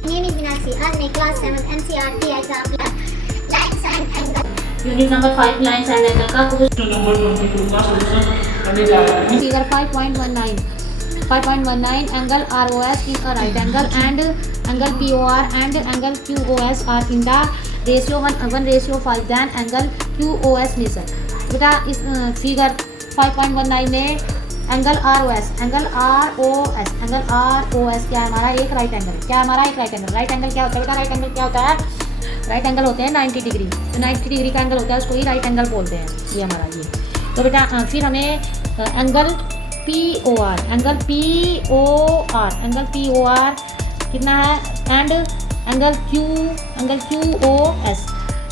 name is Minakshi. I'm in class 7 NCERT exam. Lines and angle. Unit number 5 lines and angle का question number 22 का solution करने जा रहे हैं। Figure 5.19 angle ROS is a right angle and angle POR and angle QOS are in the ratio 1:5 then angle QOS measure। बेटा इस figure 5.19 में angle ROS क्या है हमारा, एक राइट एंगल। क्या है हमारा, एक राइट एंगल। राइट एंगल क्या होता है बेटा, राइट एंगल क्या होता है, राइट एंगल होते हैं 90 डिग्री। तो 90 डिग्री का एंगल होता है, उसको ही राइट एंगल बोलते हैं। ये हमारा ये। तो बेटा फिर हमें एंगल POR कितना है एंड एंगल QOS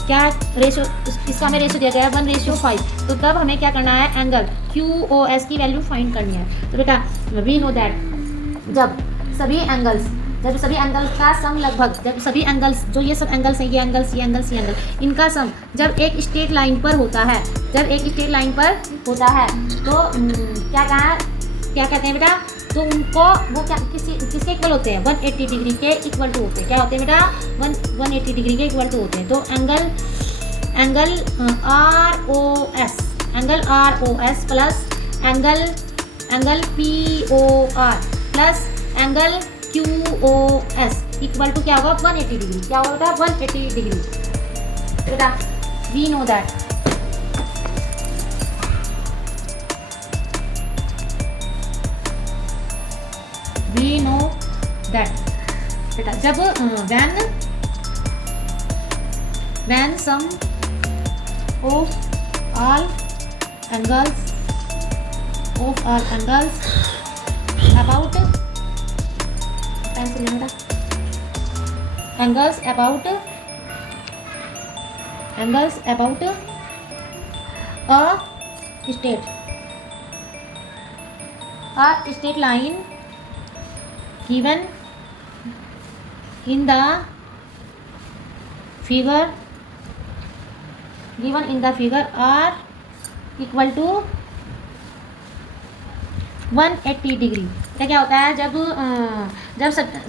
क्या रेशो, इसका हमें रेशो दिया गया है 1:5। तो तब हमें क्या करना है, एंगल QOS की वैल्यू फाइंड करनी है। तो बेटा वी नो दैट जब सभी एंगल्स का सम लगभग, जब सभी एंगल्स जो ये सब एंगल्स हैं, ये एंगल्स इनका सम जब एक स्ट्रेट लाइन पर होता है, तो क्या कहते हैं बेटा, तो उनको वो क्या किसके इक्वल होते हैं, 180 डिग्री के इक्वल टू होते हैं। क्या होते हैं बेटा, 180 डिग्री के इक्वल टू होते हैं। तो angle ROS plus angle POR plus angle QOS equal to क्या होगा, 180 डिग्री। क्या होगा बेटा, 180 डिग्री। बेटा वी नो दैट बेटा जब when sum of all angles about pencil बेटा angles about a straight line given in the figure are equal to 180 degree. क्या होता है, जब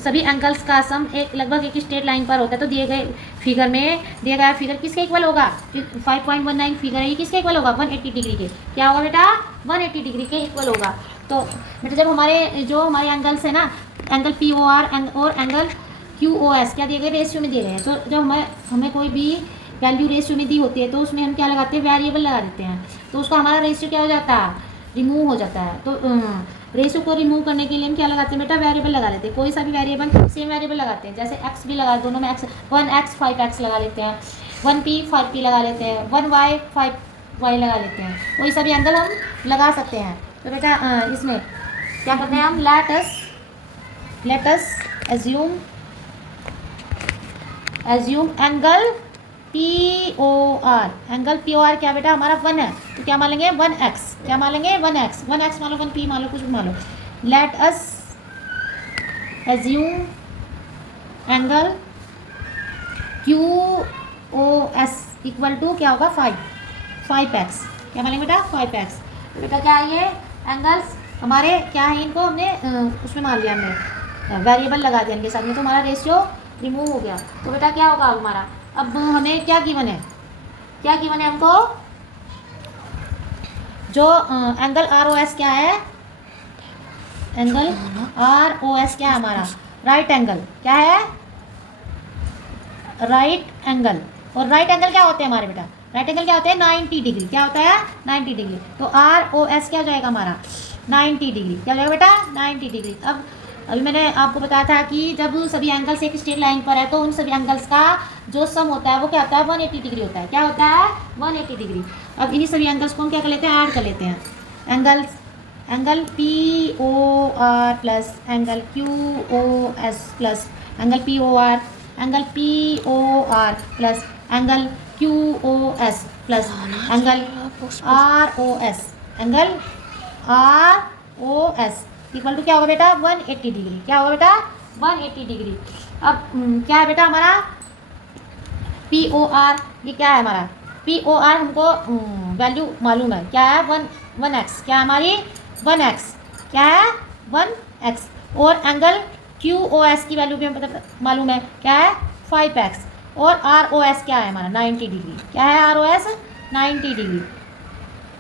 सभी एंगल्स का सम एक लगभग एक स्ट्रेट लाइन पर होता है, तो दिया गया फिगर किसके इक्वल होगा, 5.19 फिगर है, ये किसके इक्वल होगा, 180 डिग्री के। क्या होगा बेटा, 180 डिग्री के इक्वल होगा। तो बेटा जब हमारे एंगल्स है ना, एंगल POR और एंगल QOS क्या दिए गए, रेशियो में दिए गए हैं। तो जब हमें कोई भी वैल्यू रेशियो में दी होती है, तो उसमें हम क्या लगाते हैं, वेरिएबल लगा देते हैं। तो उसका हमारा रेशियो क्या हो जाता है, रिमूव हो जाता है। तो रेशियो को रिमूव करने के लिए हम क्या लगाते हैं बेटा, वेरिएबल लगा लेते हैं। कोई सा भी वेरिएबल, सेम वेरिएबल लगाते हैं। जैसे x भी लगा, दोनों में x 1x 5x लगा लेते हैं, 1p 5p लगा लेते हैं, 1y 5y लगा लेते हैं। कोई सा भी एंगल हम लगा सकते हैं। तो बेटा इसमें क्या करते हैं हम, let us assume angle POR क्या बेटा हमारा 1 है। तो क्या मान लेंगे, 1x। क्या मान लेंगे, 1x मान लो, 1p मान लो, कुछ भी मान लो। Let us assume angle QOS equal to क्या होगा, 5x। क्या मान लेंगे बेटा, 5x। तो बेटा क्या है, ये एंगल्स हमारे क्या है, इनको हमने उसमें मान लिया, हमने वेरिएबल लगा दिया इनके साथ में, तो हमारा रेशियो रिमूव हो गया। तो बेटा क्या होगा हमारा, अब हमें क्या गिवन है हमको, जो एंगल ROS क्या है, एंगल ROS क्या है हमारा, राइट एंगल। क्या है, राइट एंगल। और राइट एंगल क्या होते हैं हमारे बेटा, राइट एंगल क्या होते हैं, 90 डिग्री। क्या होता है, 90 डिग्री। तो ROS क्या हो जाएगा हमारा, 90 डिग्री। क्या हो जाएगा बेटा, 90 डिग्री। अब अभी मैंने आपको बताया था कि जब सभी एंगल्स एक स्ट्रेट लाइन पर है, तो उन सभी एंगल्स का जो सम होता है वो क्या होता है, 180 डिग्री होता है। क्या होता है, 180 डिग्री। अब इन्हीं सभी एंगल्स को हम क्या कर लेते हैं, ऐड कर लेते हैं। Angle POR plus angle QOS plus angle POR plus angle QOS plus angle ROS equal to क्या होगा बेटा, 180 डिग्री। क्या होगा बेटा, 180 डिग्री। अब क्या है बेटा हमारा POR, ये क्या है हमारा POR, हमको वैल्यू मालूम है। क्या है, 1x। क्या है हमारी 1x। क्या है, 1x। और एंगल क्यू ओ एस की वैल्यू भी हमें पता मालूम है क्या है 5x, और आर ओ एस क्या है हमारा 90 डिग्री, क्या है आर ओ एस 90 डिग्री।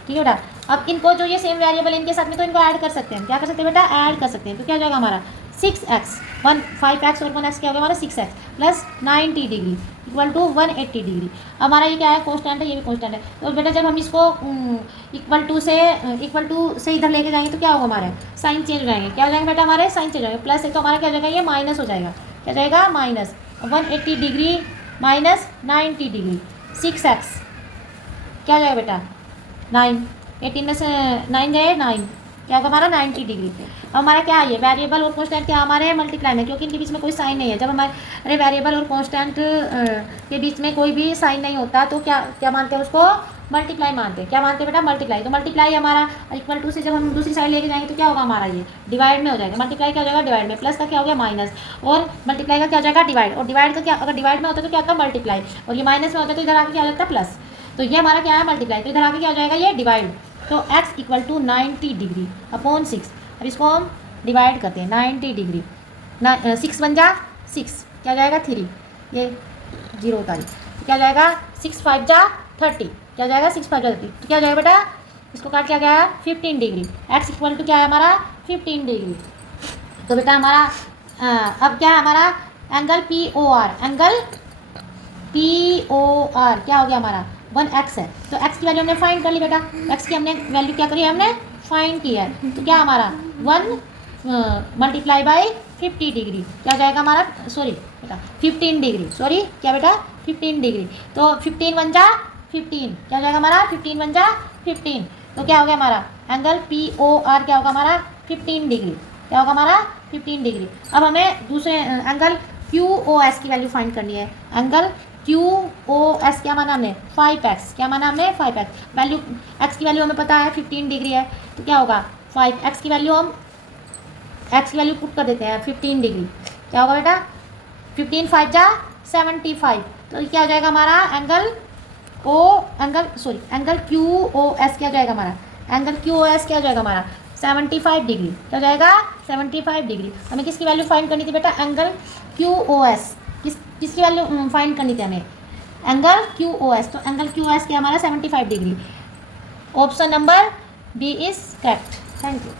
ठीक है बेटा, अब इनको जो ये सेम वेरिएबल इनके साथ में तो इनको ऐड कर सकते हैं, क्या कर सकते हैं बेटा, ऐड कर सकते हैं। तो क्या हो जाएगा हमारा 6x 5x और 1x क्या हो गया हमारा 6x plus 90 degree equal to 180 degree. हमारा ये क्या है कॉन्स्टेंट है, ये भी कॉन्स्टेंट है। तो बेटा जब हम इसको इक्वल टू से इधर लेके जाएंगे तो क्या होगा हमारे साइन चेंज हो जाएंगे, क्या हो जाएंगे बेटा हमारे साइन चेंज हो जाएंगे, प्लस है तो हमारा क्या हो जाएगा ये माइनस हो जाएगा, क्या जाएगा minus 180 degree minus 90 degree 6x क्या हो जाएगा बेटा 9, 18 में से 9 गए 9, क्या होगा हमारा 90 डिग्री। अब हमारा क्या है ये वेरिएबल और कांस्टेंट क्या हमारे मल्टीप्लाई में, क्योंकि इनके बीच में कोई साइन नहीं है। जब हमारे वेरिएबल और कांस्टेंट के बीच में कोई भी साइन नहीं होता तो क्या क्या मानते हैं उसको, मल्टीप्लाई मानते हैं। क्या मानते हैं बेटा मल्टीप्लाई। तो मल्टीप्लाई हमारा इक्वल टू से जब हम दूसरी साइड लेके जाएंगे तो क्या होगा हमारा ये डिवाइड में हो जाएगा। मल्टीप्लाई क्या हो जाएगा डिवाइड में, प्लस का क्या हो गया माइनस, और मल्टीप्लाई का क्या हो जाएगा डिवाइड, और डिवाइड का क्या अगर डिवाइड में होता तो क्या होता है मल्टीप्लाई, और ये माइनस में होता तो इधर आके क्या हो जाता है प्लस। तो ये हमारा क्या है मल्टीप्लाई, तो इधर आके क्या हो जाएगा ये डिवाइड। तो x equal to 90 degree upon 6, अब इसको हम डिवाइड करते हैं 90 डिग्री 6 बन जा 6 क्या जाएगा 3, ये 0 होता है तो क्या जाएगा 6 5 जा 30, क्या जाएगा 6 5 जा 30, तो क्या जाएगा बेटा इसको काट क्या गया 15 डिग्री। x इक्वल टू क्या है हमारा 15 डिग्री। तो बेटा हमारा अब क्या है हमारा एंगल POR, एंगल POR क्या हो गया हमारा 1x है। तो x की वैल्यू हमने फाइंड कर ली बेटा, x की हमने वैल्यू क्या करी है हमने फाइंड किया है। तो क्या हमारा 1 मल्टीप्लाई बाई 50 डिग्री क्या जाएगा हमारा, सॉरी बेटा 15 डिग्री, सॉरी क्या बेटा 15 डिग्री। तो 15 बन जा 15 क्या जाएगा हमारा 15 बन जा 15, तो क्या हो गया हमारा एंगल POR क्या होगा हमारा 15 डिग्री, क्या होगा हमारा 15 डिग्री। अब हमें दूसरे एंगल QOS की वैल्यू फाइंड करनी है। एंगल QOS क्या माना हमने 5x, क्या माना हमने 5x, वैल्यू x की वैल्यू हमें पता है 15 डिग्री है, तो क्या होगा 5x की वैल्यू हम x की वैल्यू पुट कर देते हैं 15 डिग्री, क्या होगा बेटा 15 5 जा 75, तो क्या हो जाएगा हमारा एंगल QOS क्या जाएगा हमारा, एंगल QOS क्या हो जाएगा हमारा 75 डिग्री, क्या हो जाएगा 75 डिग्री। हमें किसकी वैल्यू फाइंड करनी थी बेटा एंगल QOS, किसकी वैल्यू फाइंड करनी थी हमें एंगल QOS। तो एंगल QOS क्या हमारा 75 degree. Option number B is correct. Thank you.